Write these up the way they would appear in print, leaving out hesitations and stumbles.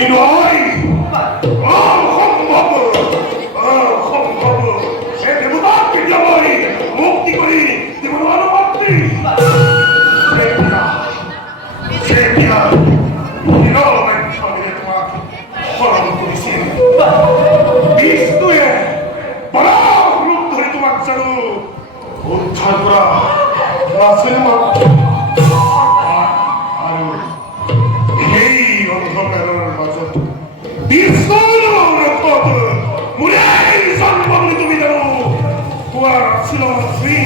You know, স্মরণ করেছে বিষ্ণুয়ে বড় রূপ ধরে তোমার যেন উদ্ধার করা নাচের মাত্র আর এই অন্ধকারের মাঝত বিষ্ণুর মুরাই জন্ম তুমি জানো তোমার ছিল শ্রী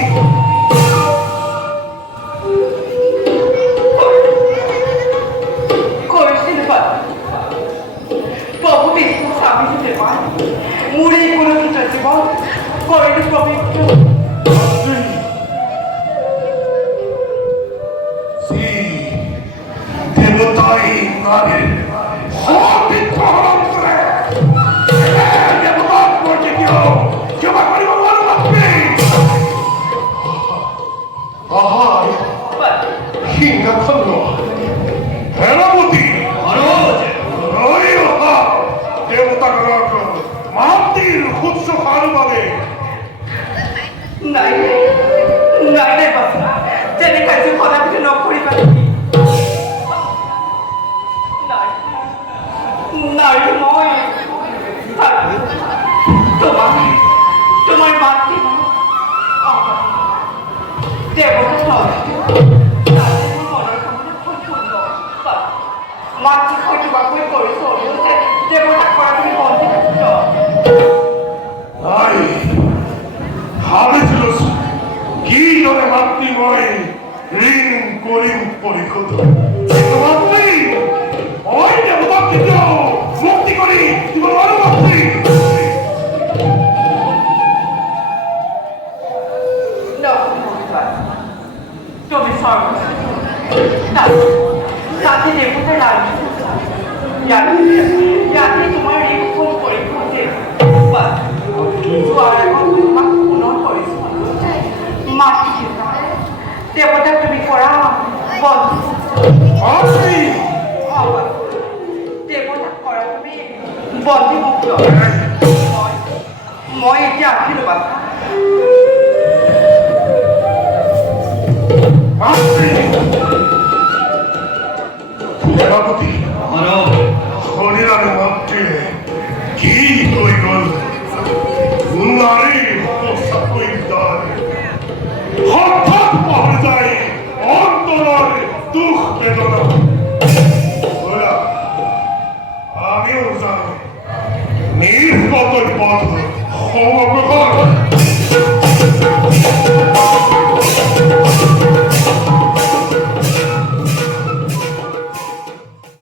মুড়ি কোনো কিছু আছে বল কয়টা পবিত্র দেবতাই নারীর সবিত্র হরণ করে দেবতার পর্যে কেউ ক্ষমা করিব বল মাত্রে আহার সিংহাসন হেরামতি দেবতাগণ মাতৃর উৎস হার পাবে নাই নাই নাই বাসা যেনে কাছে কথা কিছু ন করি পারি নাই নাই নয় তোমার তোমার মাতৃ দেবতা মাতৃ খাওয়াতে বাবুই করেছ দেবতা করা তুমি বন্ধ নাই ভাবেছিল কি করে মাতৃময় ঋণ করিম পরিশোধ মাতৃ ওই দেবতাকে মুক্তি করি তোমার বড় মাতৃ তুমি সাথে দেবতা লাগবে যাতে তোমার ঋণ পরীক্ষা দেবতা তুমি করা বন্ধ দেবতা করা তুমি বন্ধি মুক্ত মই এতিয়া আশীর্বাদ সেনাপতি হরিরাম মাত্রে কি হয়ে গেল নারী হঠাৎ পাওয়া যায় অন্তরের দুঃখ বেদনা আমিও জানি নির্গত পথ অগ্রহণ